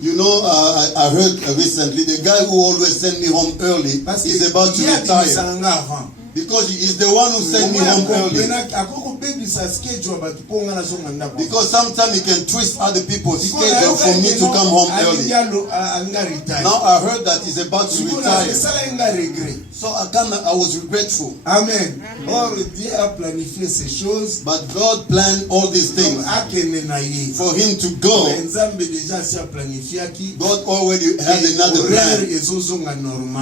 You know, I heard recently the guy who always send me home early is about to retire. Because he is the one who sent me home early. Because sometimes he can twist other people's schedule for me to come home early. Now I heard that he's about to retire. So I was regretful. Amen. But God planned all these things for him to go. God already had another plan,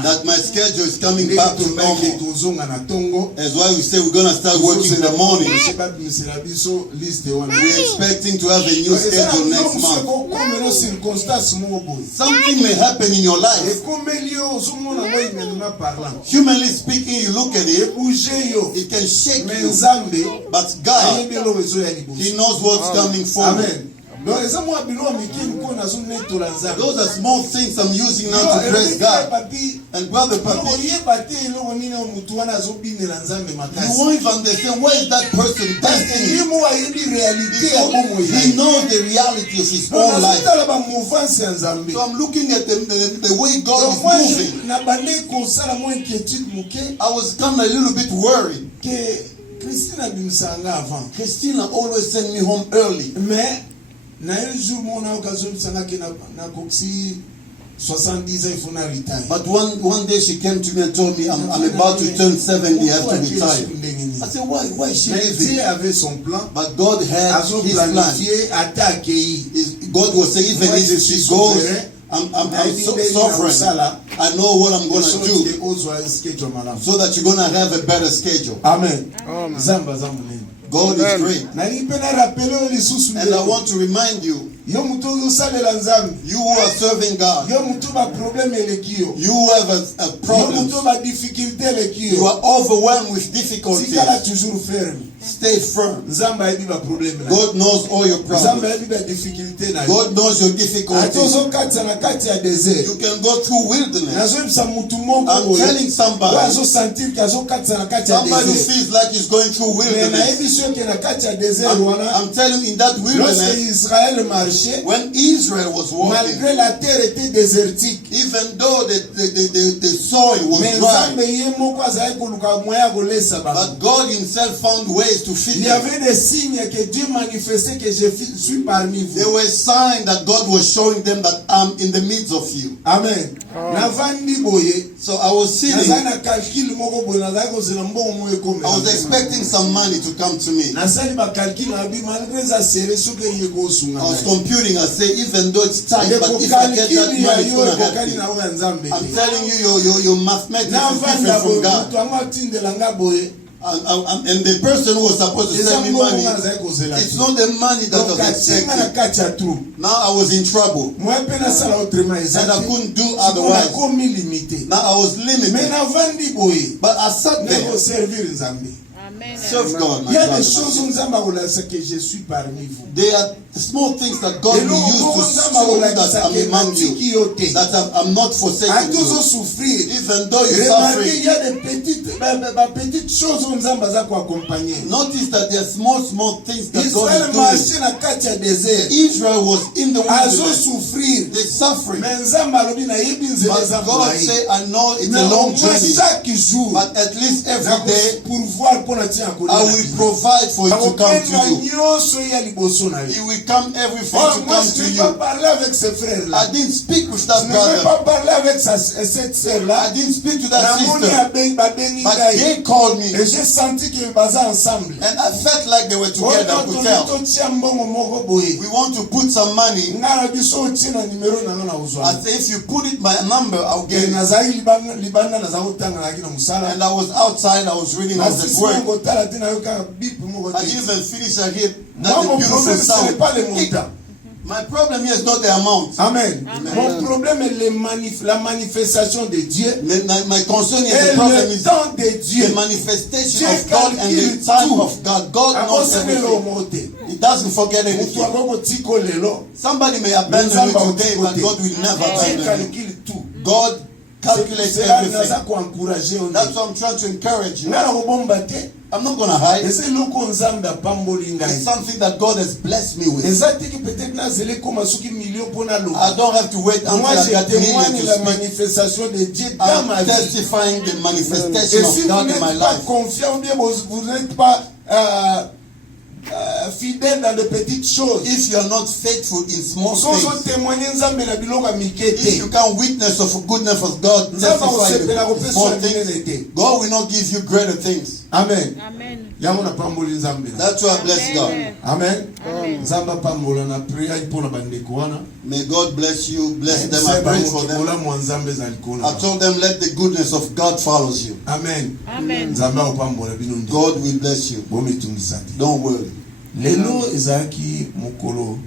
that my schedule is coming back to normal. That's why we say we're going to start working in the morning. We're expecting to have a new schedule next month. Something may happen in your life. Humanly speaking, you look at it, it can shake you. But God, He knows what's coming forward. Those are small things I'm using now to praise God. And Brother Papi, you won't even understand where is that person testing you. He knows the reality of his own life. So I'm looking at the way God is moving. I was kind of a little bit worried. Christina always sent me home early. But one day she came to me and told me, I'm about to turn 70, I have to retire. I said, why is she leaving? But God had his plan. God was saying, even if she goes, I'm sovereign. I know what I'm going to do so that you're going to have a better schedule. Amen. God is great. And I want to remind you, you who are serving God, you have a problem, you are overwhelmed with difficulties, stay firm. God knows all your problems. God knows your difficulties. You can go through wilderness. I'm telling somebody who feels like he's going through wilderness, I'm telling you, in that wilderness, when Israel was walking, even though the soil was dry, but God himself found ways to feed them. There were signs that God was showing them that I'm in the midst of you. Amen. So I was sitting, I was expecting some money to come to me. I was computing, I said, even though it's tight, but if I get that money, it's going to help me. I'm telling you, your mathematics is different from God. And the person who was supposed to send me money, it's not the money that I was expecting. Now I was in trouble. And I couldn't do otherwise. Now I was limited. But I sat there. Serve God, my brother. There are small things that God will use to show you that I'm among you, that I'm not forsaken you. Even though you're suffering, notice that there are small things that God is doing. Israel was in the wilderness, they're suffering. But God said, I know it's a long journey, but at least every day I will provide for you to come to you. He will come everything to come to you. I didn't speak with that brother. I didn't speak to that sister. But they called me. And I felt like they were together. I could tell. We want to put some money. I said, if you put it my number, I'll get it. And I was outside, I was reading, I was at work. I didn't even finish a hit. That's a beautiful sound. My problem here is not the amount. Amen. Mon problème est la manifestation de Dieu. My concern is the problem is the manifestation of God and the time of God. God knows everything. He doesn't forget anything. Somebody may abandon you today, but God will never abandon you. God calculates everything. That's what I'm trying to encourage you. I'm not going to hide. It's something that God has blessed me with. don't have to wait until I get million to la speak. manifestation de Dieu dans ma I'm vie. testifying the Et manifestation si of vous God in n'êtes my pas life. confiant, ou bien vous n'êtes pas fidèle dans de petites choses, If you are not faithful in small sans things, témoigner nzambe na biloko ya mike if te, you can't witness of the goodness of God, nzambe testify akosepela the small kopesa things, minene te. God will not give you greater things. Amen. Amen. Yango napamboli nzambe. That's why I bless God. Amen. Amen. Nzambe apambola na prière mpona bandeko wana. May God bless you, bless them, I pray for them. Mwa nzambe za likolo. I told them, let the goodness of God follows you. Amen. Amen. Nzambe akopambola bino nde. God will bless you. Bomitungisa te. Don't worry. Lelo ezalaki mokolo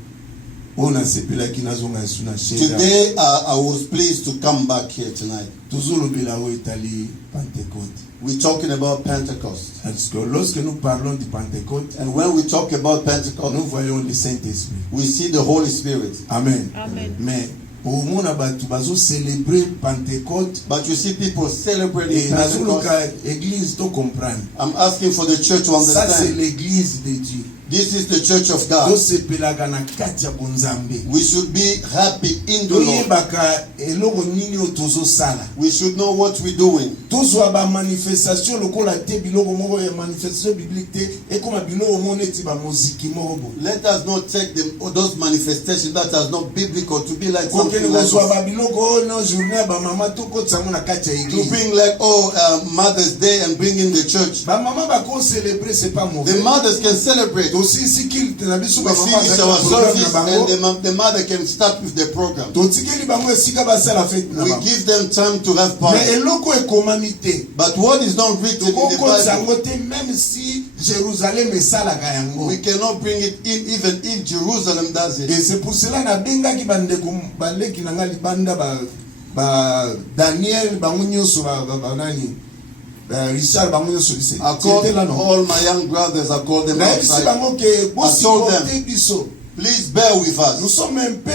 oyo nasepelaki nazonga esu na sheda. Today, I was pleased to come back here tonight. Tozolobela oyo etali Pentecôte. We're talking about Pentecost. Parce que lorsque nous parlons du Pentecôte, And when we talk about Pentecost, nous voyons le Saint-Esprit. we see the Holy Spirit. Amen. Amen. Mais au monde batu bazo célébrer Pentecôte But you see people celebrating et Pentecost. nazoloka église to comprendre. I'm asking for the church to Ça c'est understand. l'église de Dieu. This is the church of God. Tosepelaka na kati ya bonzambe. We should be happy in the Lord. Toyebaka eloko nini oyo tozosala. We should know what we're doing. Tozwa ba manifestation lokola te biloko moko ya manifestation biblique te ekoma biloko moko neti ba muziki moko bo. Let us not take those manifestations that are not biblical to be like something Kokene like kozwa ba biloko na journée ba mama tokotsa mo na kati ya to église. bring like Mother's Day and bring in the church. Ba mama ba ko célébrer c'est pas mauvais. The mothers can celebrate. Aussi si qu'il na biso We ba mama finish za our programme na service bango. and the mother can start with the program. Totikeli bango esika basala fête na We bango. give them time to have Mais party. eloko ekomami te. But what is not written in the Tokokotsa Bible, yango te même si Jérusalem esalaka yango. we cannot bring it in even if Jerusalem does it. Et c'est pour cela nabengaki bandeko baleki na nga libanda ba Daniel bango nyonso ba nani Richard bango nyonso bise. I called C'était là non. all my young brothers, I called them Na bisi outside. bango ke bosi told them. porter biso. Please bear with Nous us. sommes un peu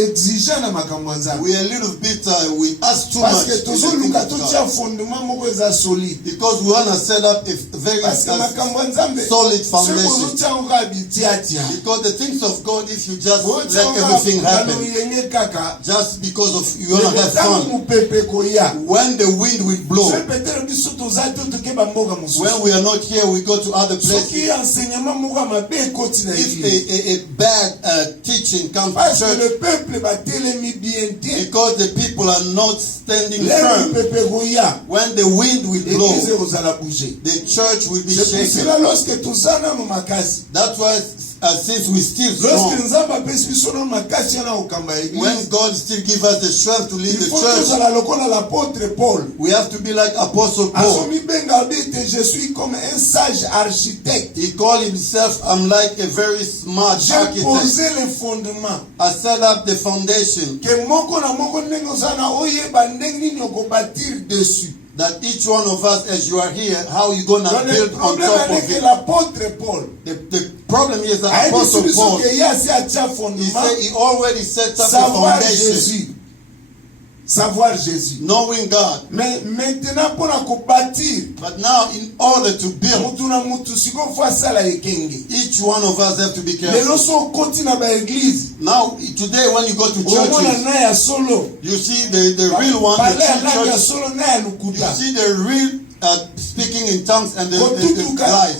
exigeants na makambo nzambe. We are a little bit, we ask too Parce much que in the things tozoluka of totia God. fondement moko eza solide. Because we want to set up a very Parce que makambo nzambe solid foundation. sokozotia ngo abitiatia. Because the things of God, if you just Otia let ngo everything happen, yenge kaka. just because of you want to have Ntango fun, mupepe koya. when the wind will blow, C'est peut-être biso toza te tokeba mboka mosusu. when we are not here, we go to other places. Soki enseignement moko mabe ekoti na If église. a bad teaching comes Parce to que church, le peuple batelemi bien te. because the people are not standing Lelo firm, mupepe koya. when the wind will Église blow, ekozala bouger. the church will be C'est pour shaken. cela lorsque toza nanu makasi. That's why, since we still Lorsque strong, nzambe apesi biso nanu makasi yana kokamba when église. God still give us the strength to lead Il the faut church, tozala lokola l'apôtre Paul. we have to be like Apostle Paul. Azomibenga abite je suis comme un sage architecte. He called himself, I'm like a very smart J'ai architect. posé les fondements. I set up the foundation Que moko na moko ndenge ozana oyeba ndenge nini okobâtir dessus. that each one of us, as you are here, how you going to Donc le build on problème top avec of it. l'apôtre Paul. The problem is that Ayebi Apostle biso Paul, ke ye asi atia he fondement. said he already set up the Savoir foundation, Jésus. Savoir Jésus. knowing God. Mais maintenant pour la bâtir, But now, in order to build, mutu na mutu siko fa sala ekenge. each one of us have to be Lelo careful. so koti na ba église. Now, today when you go to Omona churches, na ya solo. you see the real one, the Pale ya true ya church. solo na ya You lukuta. see the real speaking in tongues and the Kotutuka lies.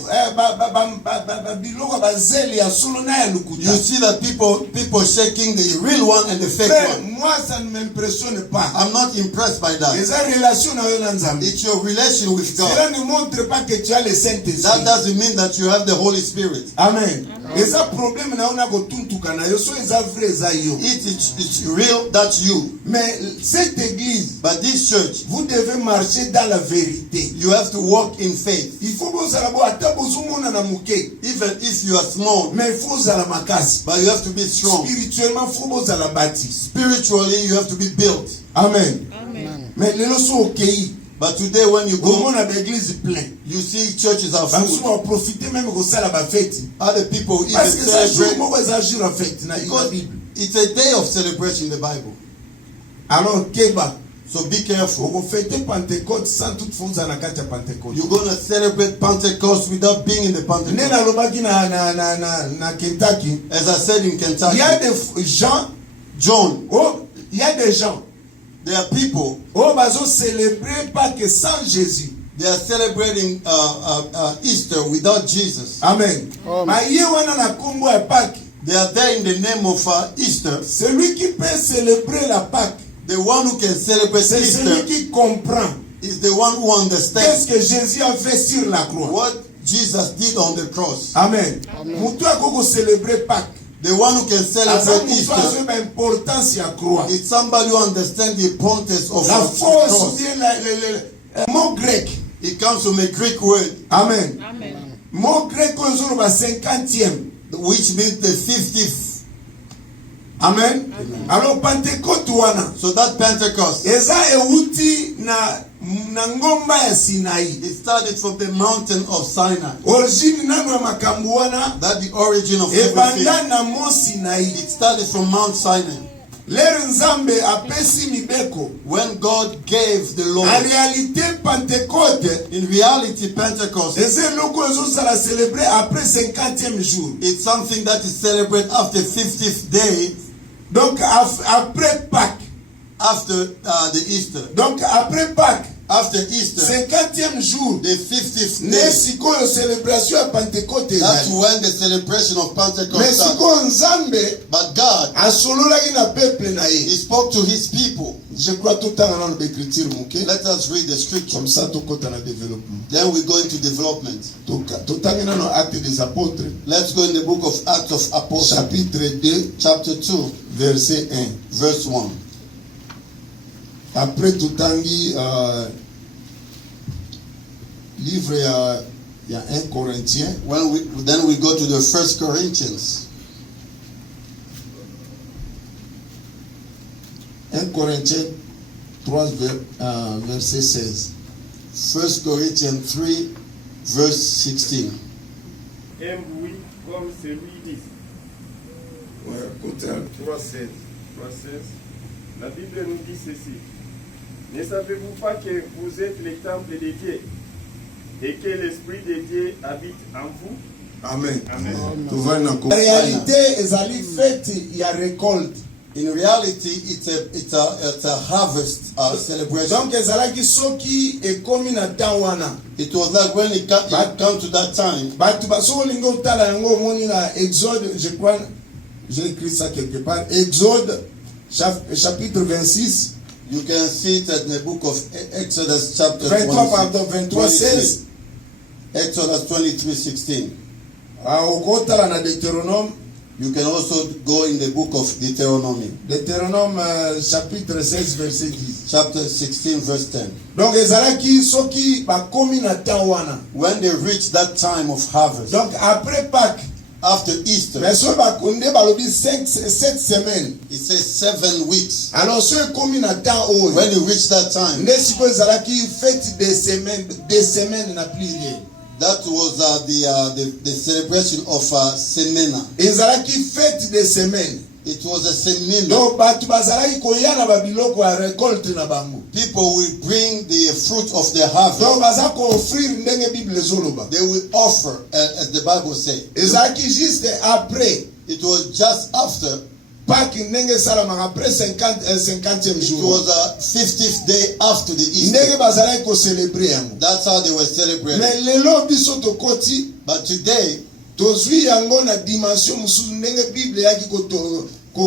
biloko bazeli ya solo na ya lukuta. You see that people shaking the real one and the fake Frère, one. moi ça ne m'impressionne pas. I'm not impressed by that. Eza relation na yo na Nzambe. It's your relation with God. Cela ne montre pas que tu as le Saint-Esprit. That doesn't mean that you have the Holy Spirit. Amen. Eza problème na yo na kotuntuka na yo so eza vrai eza yo. It's real, that's you. Mais cette église, But this church, vous devez marcher dans la vérité. you have to walk in faith. Il faut bozala bo ata bozomona na muke. Even if you are small, Mais il faut zala makasi. but you have to be strong. Spirituellement, il faut bozala bâti. Spiritually, you have to be built. Amen. Amen. Mais lelo so okei. But today when you go, Omona ba église plein. you see churches are Banso full. va profiter même kosala ba fête. Other people even Parce que ça jour celebrate. moko eza jour en fête na Because Bible. it's a day of celebration in the Bible. Alors keba So be careful. On fête Pentecôte sans toutefois na kati ya Pentecôte. You're going to celebrate Pentecost without being in the Pentecost. Nena lobaki na Kentucky. As I said in Kentucky. Il y a des gens, John. Oh, il y a des gens. There are people. Oh, bazo célébrer Pâques sans Jésus. They are celebrating Easter without Jesus. Amen. Ma wana na kombo ya Pâques. They are there in the name of Easter. Celui qui peut célébrer la Pâques. The one who can celebrate c'est Easter. Celui qui comprend. Is the one who understands. Qu'est-ce que Jésus a fait sur la croix? What Jesus did on the cross. Amen. Mutu akoko célébrer Pâques. The one who can celebrate Easter. It's somebody who understands the importance of la the cross. Le mot grec. It comes from a Greek word. Amen. Mot grec ozolo ba 50e. Which means the 50th. Amen. Alors Pentecôte wana. So that Pentecost. Eza euti na ngomba ya Sinai. It started from the mountain of Sinai. Origine nano ya makambu wana. That the origin of everything. Ebanda na mo Sinai. It started from Mount Sinai. Lere nzambe apesi mibeko. When God gave the law. En réalité Pentecôte. In reality Pentecost. Eze loko ezo sala célébrer après 50e jour. It's something that is celebrated after 50th day. Donc après Pâques. After the Easter. Donc après Pâques. After Easter. 50e jour. The 50th day. Nesiko célébration à Pentecôte. That's when the celebration of Pentecost started. Nesiko nzambe. But God. Asololaki na peuple na ye. He spoke to his people. Je crois tout temps dans l'écriture muke. Let us read the scripture. Comme ça tout côté na développement. Then we go into development. Tout temps dans Actes des apôtres. Let's go in the book of Acts of Apostles. Chapitre 2, chapter 2, verset 1. Verse 1. Après tout tangi livre il y a 1 Corinthiens. Then we go to the 1 Corinthians. 1 Corinthiens 3 verset 16. 1 Corinthians 3 verse 16. Un bruit comme celui d'ici. Voilà, 3:16. La Bible nous dit ceci. Ne savez-vous pas que vous êtes le temple de Dieu et que l'Esprit de Dieu habite en vous? Amen. Amen. En réalité, ezali fête, il y a récolte. In reality, it's a harvest celebration. Donc ezalaki soki ekomi na temps wana. It was like when it come to that time. Batu basoko lingo tala yango moni na Exode, je crois, j'ai écrit ça quelque part. Exode chapitre 26. You can see it in the book of Exodus chapter 23, 16. Exodus 23:16. Okotala na Deutéronome. You can also go in the book of Deuteronomy. Deutéronome chapitre 16 verset 10. Chapter 16 verse 10. Donc ezalaki soki bakomi na temps wana. When they reach that time of harvest. Donc après Pâques. After Easter. Mais so bakonde balobi 7 semaines. It says 7 weeks. Alors so ekomi na temps oyo. When you reach that time. Nesiko ezalaki fête des semaines na plié. That was the celebration of Semena. Ezalaki fête des semaines. It was a Semena. Donc batu bazalaki koya na babiloko ya récolte na bango. People will bring the fruit of their harvest. Donc bazako offrir ndenge Bible zoloba. They will offer, as the Bible says. Ezalaki juste après. It was just after. Pâques ndenge salamaka après 50e jour. It was a 50th day after the Easter. Ndenge bazalaki ko célébrer yango. That's how they were celebrating. Mais lelo biso tokoti. But today, tozwi yango na dimension mususu ndenge Bible yaki ko we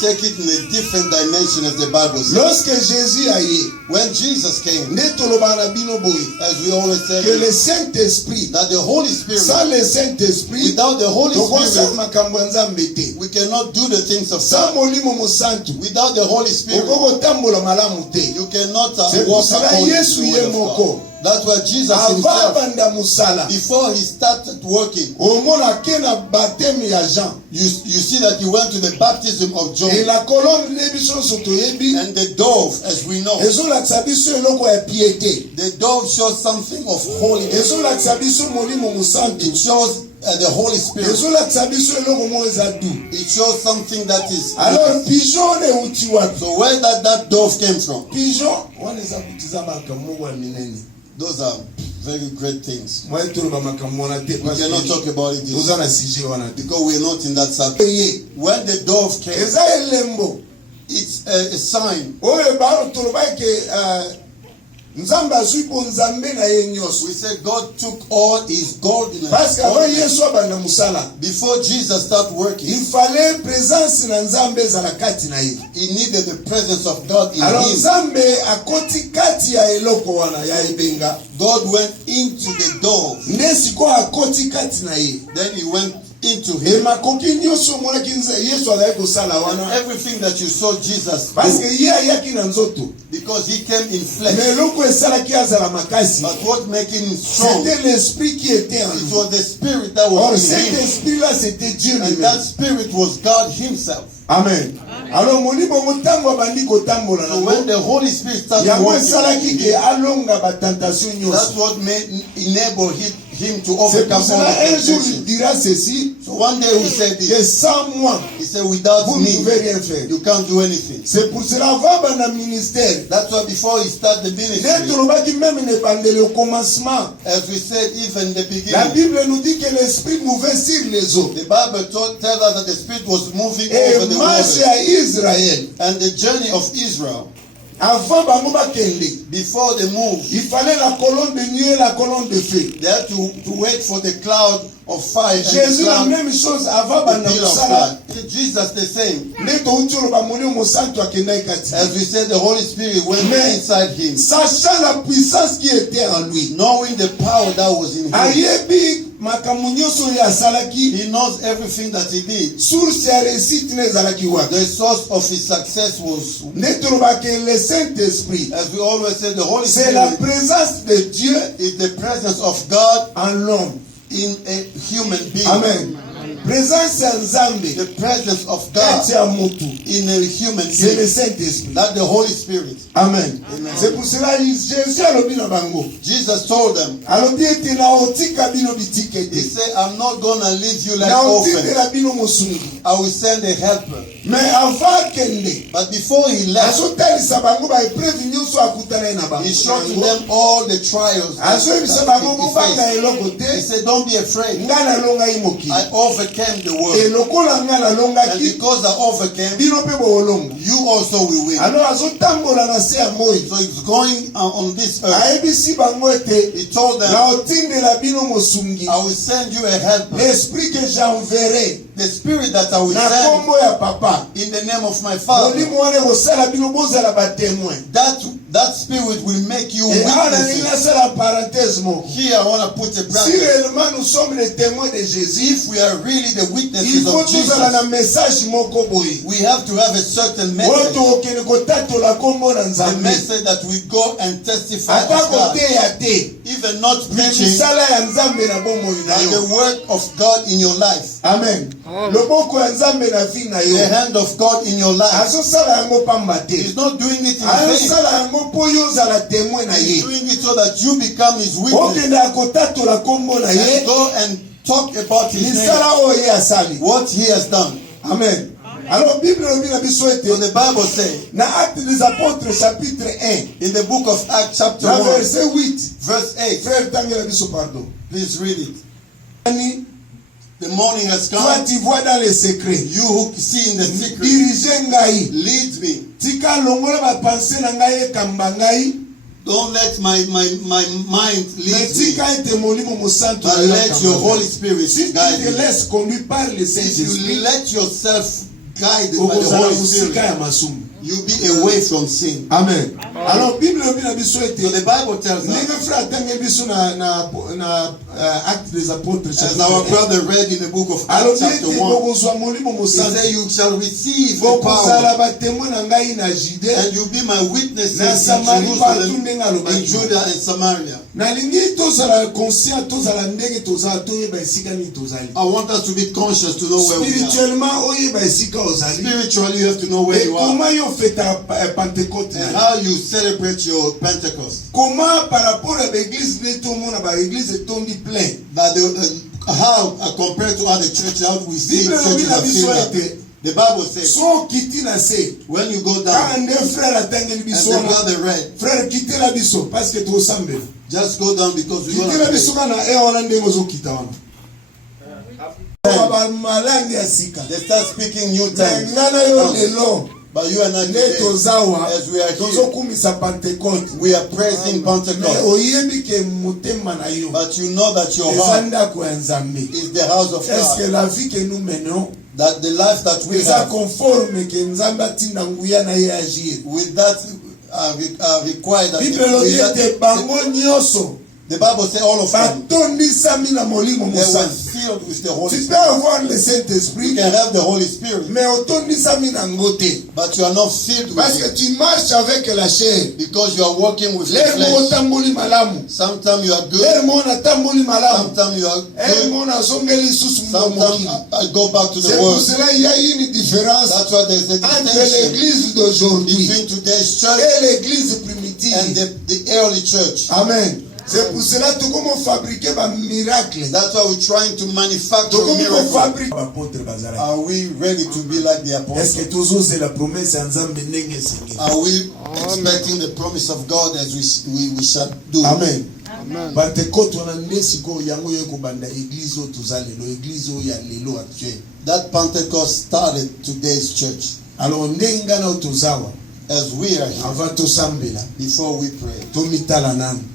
take it in a different dimension as the Bible says. Lorsque Jésus a ye, when Jesus came, as we always say, que le Saint-Esprit, that the Holy Spirit, sans le Saint-Esprit, without the Holy Spirit, we cannot do the things of God. Without the Holy Spirit, you cannot walk according to the word of God. That's why Jesus himself, before he started working, you see that he went to the baptism of John. And the dove, as we know, the dove shows something of holiness. It shows the Holy Spirit. It shows something that is. Alors pigeon ne uti wapi? So where that dove came from? Pigeon. Those are very great things. We cannot talk about it this because we are not in that subject. When the dove came, it's a sign. We said God took all his gold in before Jesus started working. He needed the presence of God in him. God went into the dove. Then he went into him. And everything that you saw Jesus do, because he came in flesh. But what made him strong? It was the spirit that was in him. And that spirit was God himself. Amen. Alors so when the Holy Spirit started working, that's what enabled him to overcome all the temptation. So one day we said this. He said, without me, you can't do anything. That's why before he started the ministry, as we said even in the beginning, the Bible tells us that the Spirit was moving over the waters. And the journey of Israel, before they moved, il fallait la colonne de nuit et la colonne de feu. They had to wait for the cloud of fire. Jésus la même chose avant Jesus the same. As we said, the Holy Spirit went inside him, sachant la puissance qui était en lui, knowing the power that was in him. He knows everything that he did. The source of his success was, as we always say, the Holy Spirit. C'est la présence de Dieu, is the presence of God en l'homme, in a human being. Amen. Présence en Zambé, the presence of God in a human being. C'est le Saint-Esprit. That's the Holy Spirit. Amen. C'est pour cela Jésus a dit bango. Jesus told them. He said, I'm not gonna leave you like orphans. I will send a helper. But before he left, he showed to them all the trials that he faced. He said, don't be afraid. I overcame the world. And because I overcame, you also will win. So he's going on this earth. He told them, I will send you a helper. The spirit that I will send in the name of my Father. That spirit will make you witnesses. Here I want to put a bracket. If we are really the witnesses of Jesus, we have to have a certain message. The message that we go and testify of God. Even not preaching the word of God in your life. Amen. The hand of God in your life. He's not doing it in vain. He's doing it so that you become his witness. And go and talk about his name, what he has done. Amen. Alors Bible so the Bible says, Actes des Apôtres chapitre 1, in the book of Acts chapter 1, verset 8, verse 8. Please read it. The morning has come. Toi tu vois dans les secrets. You who see in the secret. Lead me. Don't let my mind lead me, but let your Holy Spirit guide me. If you let yourself guide by the Holy Spirit, you'll be away from sin. Amen. Alors Bible so the Bible tells us, as our brother read in the book of Acts chapter 1, he said, you shall receive the power, and you'll be my witnesses in Jerusalem, in Judah and Samaria. I want us to be conscious to know where we are. Spiritually, you have to know where you are. And how you celebrate your Pentecost. how compared to other churches, how we see churches are filled up. The Bible says, so kiti na se, when you go down, and the brother read, frère quitte la biso parce que tu sambe. Just go down because we quitte la biso kana e ona ndemo zo kita wana. They start speaking new tongues. But you are not today. As we are here, we are praising Pentecost. But you know that your heart is the house of God. That the life that we have, with that required that the Bible says all of them, they were filled with the Holy Spirit. You can have the Holy Spirit, but you are not filled with it. Because you are walking with the flesh. Sometimes you are good, sometimes you are good, sometimes I go back to the world. That's why there is a distinction between today's church and the early church. Amen. C'est pour cela que nous fabriquer des miracles. That's why we're trying to manufacture miracles. Are we ready to be like the apostles? Are we expecting the promise of God as we shall do? Amen. That Pentecost started today's church. As we are here, before we pray,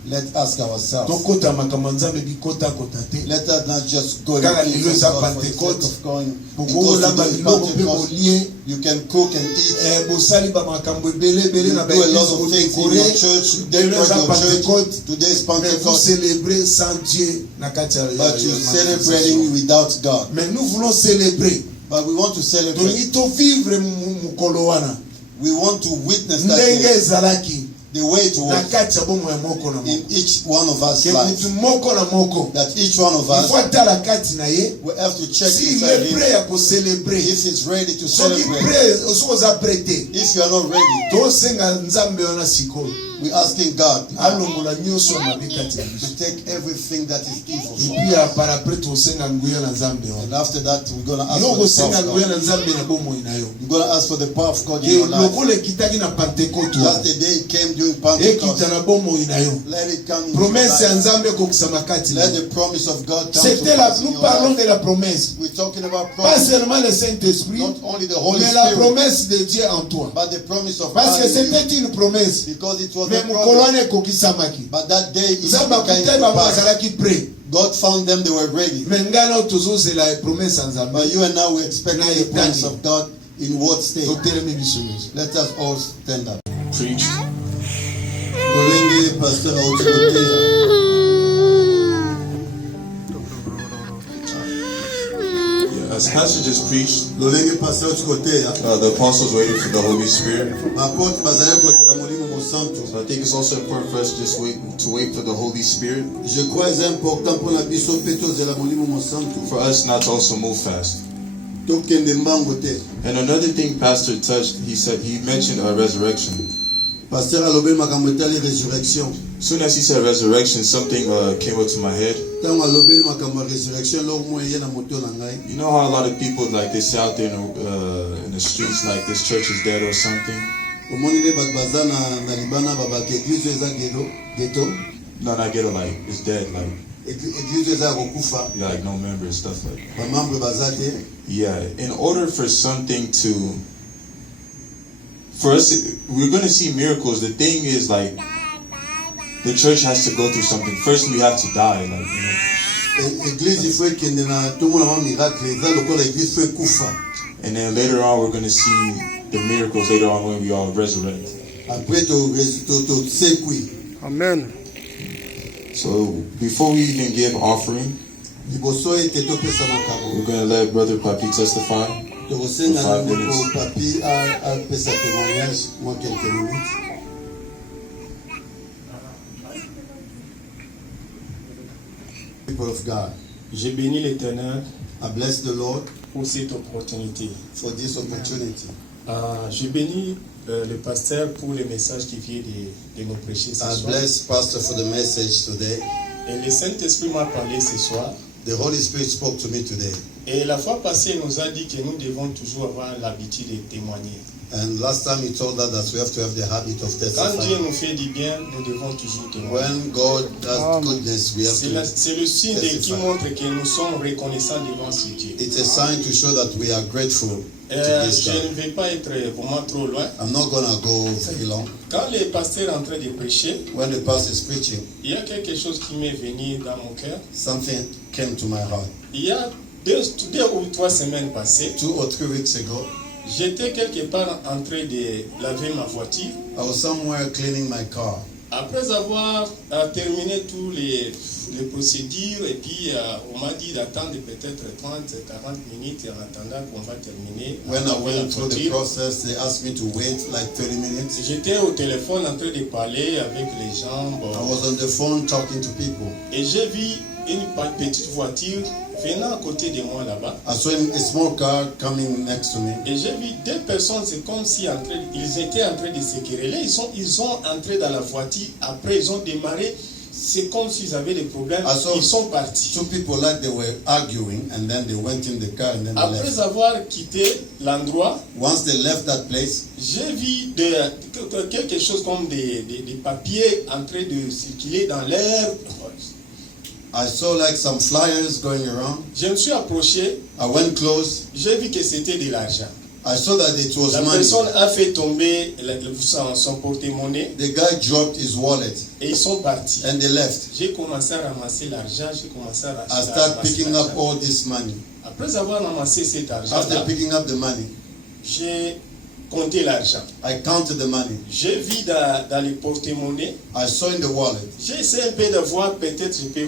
let's ask ourselves. Let us not just go to Pentecost. You can cook and eat. You do a lot of things in your church. Today's Pentecost. But you're celebrating without God. But we want to celebrate. We want to witness that the way to work in each one of us lives. That each one of us will have to check inside him if he's ready to celebrate. If you are not ready, we're asking God to take everything that is evil. And after that, we're going to ask for the power of God. We're going to ask for the power of God in your life. Just the day it came during Pentecost, let it come in your life. Let the promise of God come to pass in your life. We're talking about promise. Not only the Holy Spirit, but the promise of God in you. Because it was a promise. But that day it came to pass. God found them, they were ready. But you and I, we expect the promise of God in what state? Let us all stand up. Preach. As Pastor just preached, the apostles waited for the Holy Spirit. So I think it's also important for us to just wait for the Holy Spirit. For us not to also move fast. And another thing Pastor touched, he mentioned a resurrection. Soon as he said resurrection, something came up to my head. You know how a lot of people like they say out there in the streets like this church is dead or something? No, not ghetto, like it's dead, like no members, stuff like that. Yeah, in order for something for us, we're going to see miracles. The thing is, like, the church has to go through something. First, we have to die, like, and then later on, we're going to see the miracles later on when we all resurrect. Amen. So, before we even give offering, we're going to let Brother Papi testify. People of God, j'ai béni l'Éternel. I bless the Lord pour cette opportunité. For this opportunity. Je bénis le pasteur pour le message qui vient de nous prêcher ce soir. I bless Pastor for the message today. Et le Saint-Esprit m'a parlé ce soir. The Holy Spirit spoke to me today. Et la fois passée, il nous a dit que nous devons toujours avoir l'habitude de témoigner. And last time he told us that we have to have the habit of Quand Dieu testifying. nous fait du bien, nous devons toujours témoigner. When God does goodness, we have to C'est le signe qui testify. montre que nous sommes reconnaissants devant ce Dieu. It's a sign to show that we are grateful to this Je God. ne vais pas être vraiment trop loin. I'm not going to go very long. Quand le pasteur est en train de prêcher, When the pastor is preaching, il y a quelque chose qui m'est venu dans mon cœur. something came to my heart. Il y a deux ou trois semaines passées, 2 or 3 weeks ago, j'étais quelque part en train de laver ma voiture. I was somewhere cleaning my car. Après avoir terminé tous les procédures, et puis on m'a dit d'attendre peut-être 30-40 minutes en attendant qu'on va terminer. When I la went through the voiture. process, they asked me to wait like 30 minutes. J'étais au téléphone en train de parler avec les gens. Bon. I was on the phone talking to people. Et j'ai vu une petite voiture venant à côté de moi là-bas. I saw a small car coming next to me. Et j'ai vu deux personnes, c'est comme si ils étaient en train de se quereller. Ils sont entrés dans la voiture, après ils ont démarré. C'est comme s'ils avaient des problèmes. Ils sont partis. 2 people like they were arguing, and then they went in the car and then they Après left. avoir quitté l'endroit, Once they left that place, j'ai vu quelque chose comme des papiers en train de circuler dans l'air. I saw like some flyers going around. Je me suis approché. I went close. J'ai vu que c'était de l'argent. I saw that it was La money. personne a fait tomber son porte-monnaie. The guy dropped his wallet Et ils sont partis. and they left. J'ai commencé à ramasser l'argent. J'ai commencé à I ramasser started picking up l'argent. all this money. Après avoir ramassé cet argent, After picking up the money, j'ai compté l'argent. I counted the money. J'ai vu dans les porte-monnaie. I saw in the wallet. J'ai essayé un peu de voir, peut-être je peux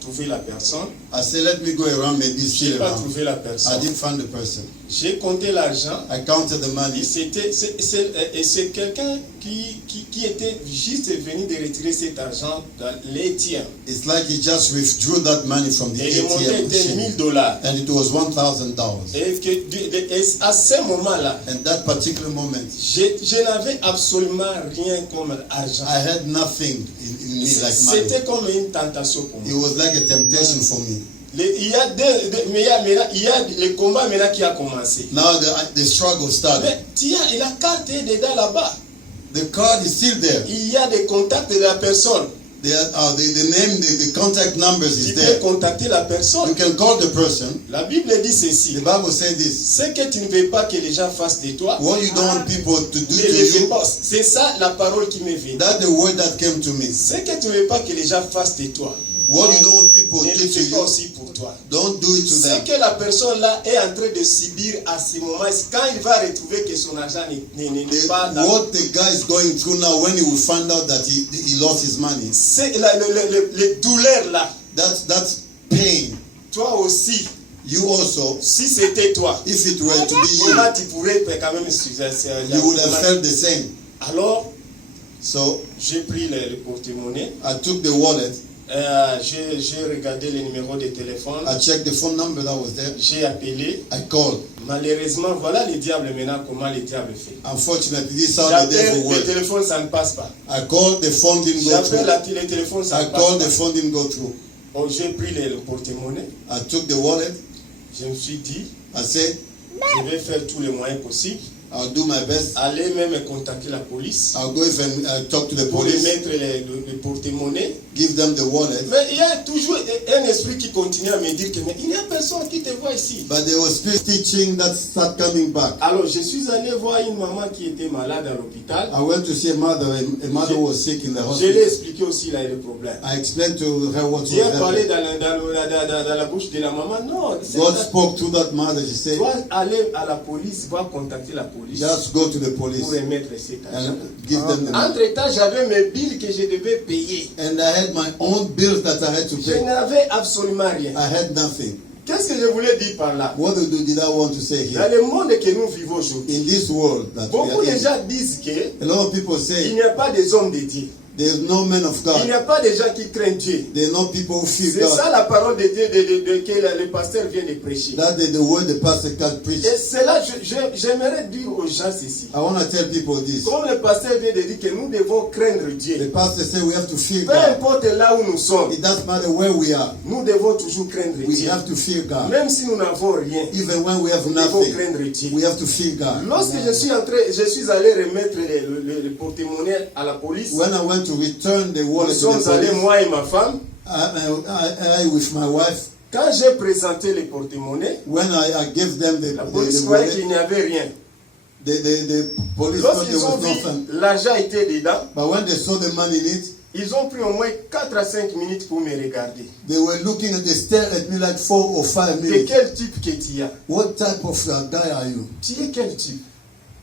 trouver la personne. I said, let me go around, maybe Je n'ai see pas around. trouvé la I personne. didn't find the person. J'ai compté l'argent. I counted the Et money. c'est quelqu'un qui était juste venu de retirer cet argent dans l'ATM. It's like he just withdrew that money from the Et le montant ATM était machine. $1000. And it was $1,000. Et à ce moment-là, And that particular moment, je n'avais absolument rien comme argent. I had nothing in me like money. C'était comme une tentation pour It moi. was like a temptation for me. Il y a le combat maintenant qui a commencé. Now the struggle started. Mais tiens, il a carte dedans là-bas. The card is still there. Il y a des contacts de la personne. The name, the contact numbers Tu is peux there. contacter la personne. You can call the person. La Bible dit ceci. The Bible says this. Ce que tu ne veux pas que les gens fassent de toi, What you don't want people to do ne to le fais you, pas. C'est ça la parole qui m'est venue. that's the word that came to me. Ce que tu ne veux pas que les gens fassent de toi, What you don't want people ne to le do to fais pas you, aussi pour toi. don't do it to Ce them. que la personne là est en train de subir à ce moment, quand il va retrouver que son argent n'est pas dans... What the guy is going through now, when he will find out that he lost his money, C'est le douleur là. that's pain. Toi aussi, You also, si c'était toi, if it were to be you, là tu pourrais quand même... you would have felt the same. Alors, So j'ai pris le porte-monnaie. I took the wallet, J'ai regardé le numéro de téléphone. I checked the phone number that was there, J'ai appelé. I called. Malheureusement, voilà le diable maintenant, comment le diable fait. Unfortunately, this is how the devil J'appelle le works. téléphone, ça ne passe pas. I called, the phone didn't go J'appelle through. le téléphone, ça I ne passe called, pas. the phone didn't go through. Donc, j'ai pris le porte-monnaie. I took the wallet, Je me suis dit, I said, je vais faire tous les moyens possibles. I'll do my best. Aller même contacter la police. I'll go even talk to the Pour lui police, mettre le porte-monnaie. give them the wallet. Mais il y a toujours un esprit qui continue à me dire que mais il n'y a personne qui te voit ici. But there was spirit teaching that start coming back. Alors, je suis allé voir une maman qui était malade à l'hôpital. I went to see a mother who was sick in the Je l'ai hospital. expliqué aussi là le problème. I explained to her what was Dieu a parlé happening. dans la bouche de la maman. Non, God spoke to that mother. She tu said, dois aller à la police, va contacter la police just go to the pour police remettre cet argent. and give them the money. Entre-temps, j'avais mes billes que je devais payer. And I had my own bills that I had to Je pay. n'avais absolument rien. I had nothing. Qu'est-ce que je voulais dire par là? What did I want to say Dans here? le monde que nous vivons aujourd'hui, In this world that we beaucoup are de in, gens disent qu'il a lot of people say n'y a pas des hommes de Dieu. There's no man of God. Il n'y a pas de gens qui craignent Dieu. There are no people who fear C'est God. ça la parole de Dieu que le pasteur vient de prêcher. That is the word the pastor can preach. Et cela, j'aimerais dire aux gens ceci. I want to tell people this. Comme le pasteur vient de dire que nous devons craindre The Dieu. pastor said we have to fear Peu God. importe là où nous sommes, It doesn't matter where we are. nous devons toujours craindre We Dieu. have to fear God. Même si nous n'avons rien, Even when we have nous devons nothing, craindre Dieu. we have to fear God. Lorsque je suis allé remettre le porte-monnaie à la police, When I went to return the nous wallet to sommes the allés, police, moi et ma femme. I with my wife, Quand j'ai présenté le porte-monnaie, when I gave them la police the croyait wallet, qu'il n'y avait rien. the police thought there Lorsqu'ils ont was vu nothing. l'argent était dedans, But when they saw the money in it, ils ont pris au moins 4 à 5 minutes pour me regarder. they were looking at, they stared at me like 4 or 5 De minutes. quel type que tu as? What type of guy are you? Tu es quel type?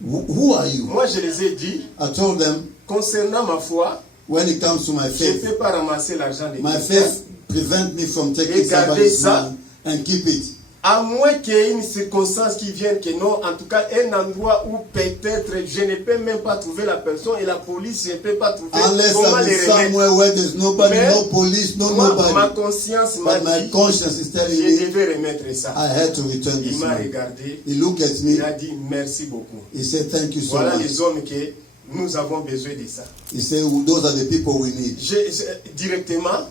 Who are you? Moi, je les ai dit, I told them, concernant ma foi, when it comes to my je ne faith, peux pas ramasser l'argent de my quelqu'un, faith prevent me from taking Et gardez somebody's ça. money and keep it. à moins qu'il y ait une circonstance qui vienne, que non, en tout cas, un endroit où peut-être je ne peux même pas trouver la personne et la police ne peut pas trouver Unless comment I'm les in remettre. somewhere where there's nobody, Mais no police, no Ma nobody. conscience m'a But my dit, conscience is telling je me devais remettre ça. I had to return Il this m'a money. regardé, He looked at il me. a dit merci beaucoup. He said, thank you so Voilà much. les hommes que nous avons besoin de ça. He said, well, those are the people we need. Directement,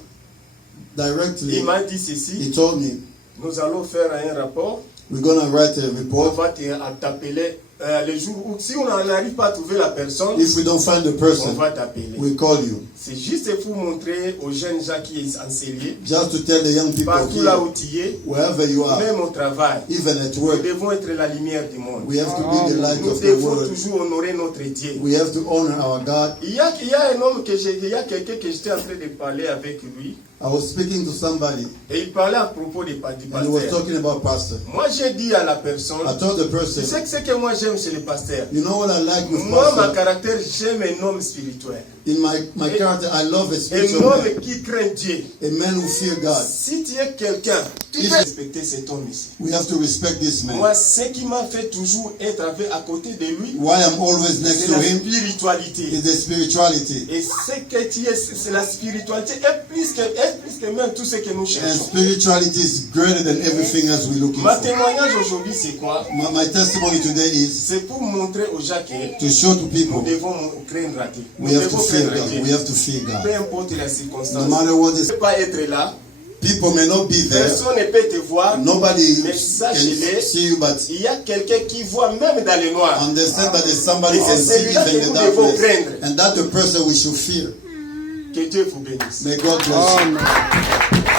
Directly, il m'a dit he ceci, told me, nous allons faire un rapport, we're going to write a on report. va t'appeler le jour où, si on n'arrive pas à trouver la personne, If we don't find the on person, va t'appeler. we'll call you. C'est juste pour montrer aux jeunes gens qui sont enseignés, Just to tell the young people partout là here, où tu es, wherever you are, même au travail, even at nous work, devons être la lumière du monde. we have to be the light Nous of the devons world. toujours honorer notre Dieu. We have to honor our God. Il y a un homme il y a quelqu'un que j'étais en train de parler avec lui, I was speaking to somebody et il parlait à propos du and he was pasteur. talking about pastor. Moi j'ai dit à la personne, I told the tu person, sais que ce que moi j'aime chez le pasteur. you know what I like with Moi, ma pastor? caractère, j'aime un homme spirituel. In my character, I love a Un spiritual man, homme qui craint Dieu. a man who fear God. Si tu es quelqu'un, tu If- peux respecter cet homme ici. We have to respect this man. Moi, ce qui m'a fait toujours être à côté de lui, Why I'm always next c'est to la him spiritualité. is the spirituality. Et ce que tu es, c'est la spiritualité. Et plus que même tout ce que nous And cherchons. spirituality is greater than everything else we're looking Ma for. témoignage aujourd'hui, c'est quoi? My testimony today is C'est pour montrer aux gens que to show to nous people devons craindre Dieu. Nous we have to devons fear craindre God. Dieu. We have to fear Peu God. importe la No circonstance. matter what Tu ne is, peux pas être là. people may not be there. Personne ne peut te voir. Nobody Mais can sachez-le, see you, but il y a quelqu'un qui voit même dans le noir. understand that there's somebody Et can c'est see celui-là even que in nous the devons darkness. craindre. And that's the person we should fear. Que Dieu vous bénisse. May God bless you.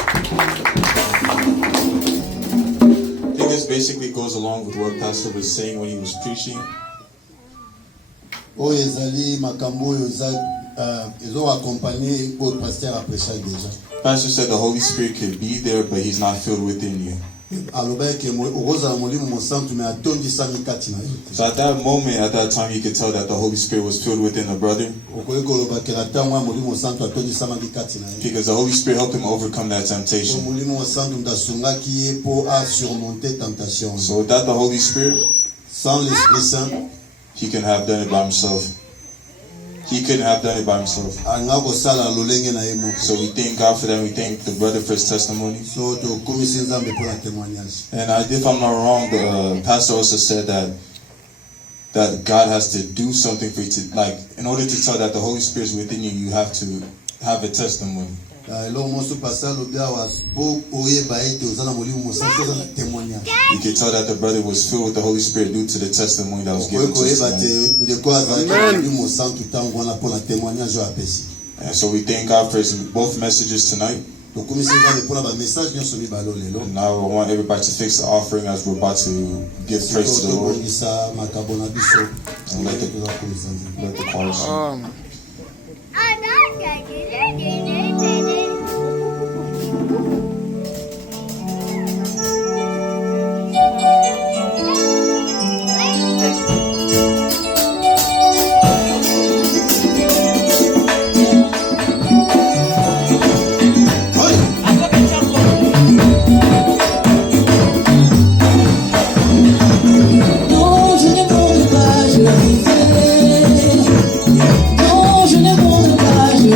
I think this basically goes along with what Pastor was saying when he was preaching. Oyo ezali makambo oyo ezo accompagner oyo pasteur apesha déjà. Pastor said the Holy Spirit could be there, but he's not filled within you. Alobaki okozala molimo mosantu me atondisami kati na yo te. So at that moment, at that time, you could tell that the Holy Spirit was filled within the brother, Okoki kolobakela ntango ya molimo mosantu atondisamaki kati na ye. because the Holy Spirit helped him overcome that So temptation. molimo mosantu ndasungaki ye mpo asurmonte tentation. So without the Holy Spirit, Sans l'Esprit Saint, he couldn't have done it by himself. He couldn't have done it by himself. alinga kosala lolenge na ye moko. So we thank God for that. We thank the brother for his testimony. So tokomisi nzambe mpo na témoignage. And if I'm not wrong, the pastor also said that God has to do something for you to, like, in order to tell that the Holy Spirit is within you, you have to have a testimony. Eloko mosusu pasteur alobi awa mpo oyeba ete oza na molimo mosantu oza na témoignage. You can tell that the brother was filled with the Holy Spirit due to the testimony that was given Okoki to his koyeba man. te ndeko azalaki na molimo mosantu ntango wana mpo na témoignage oyo apesi. And so we thank God for both messages tonight. tokomisi nzambe mpo na bamessage nyonso mibale lelo. And now I want everybody to fix the offering as we're about to give praise to the Lord. tobongisa makambo na biso And let the tozakomisa nzambe. let the choir sing. Non, je ne monte pas, je vivrai. Non, je ne monte pas, je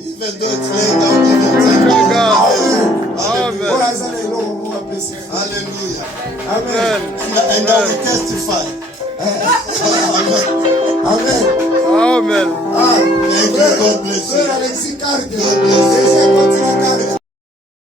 Even though it's late, I'll give him $10. Hallelujah. Amen. And I will testify. Amen. Amen. Thank you. God bless you. God bless you.